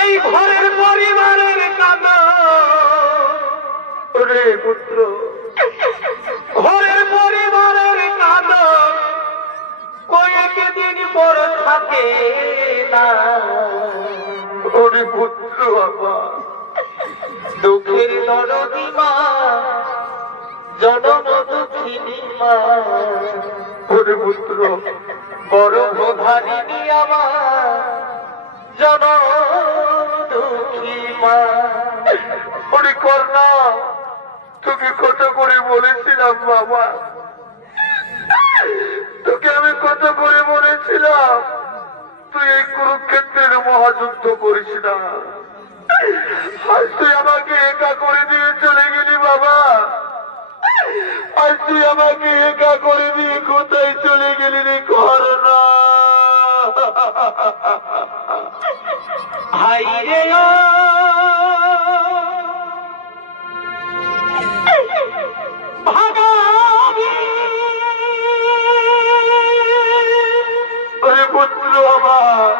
এই ঘরের পরিবারের কাঁদা ওরে পুত্র, ঘরের পরিবারের কাঁদা কয়েকদিন পর থাকে না। ওরে পুত্র বাবা, দুঃখের দরদি মা, জনম দুঃখিনী মা। ওরে পুত্র, গর্ভধারিণী আমার জনম দুঃখী মা। ওরে কর্ণা, তোকে কত করে বলেছিলাম বাবা, তোকে আমি কত করে বলেছিলাম তুই এই কুরুক্ষেত্রের মহাযুদ্ধ করিস না। আজ তুই আমাকে একা করে দিয়ে চলে গেলি বাবা, আজ তুই আমাকে একা করে দিয়ে কোথায় চলে গেলি রে কর্ণা। হাই রে পুত্র আমার,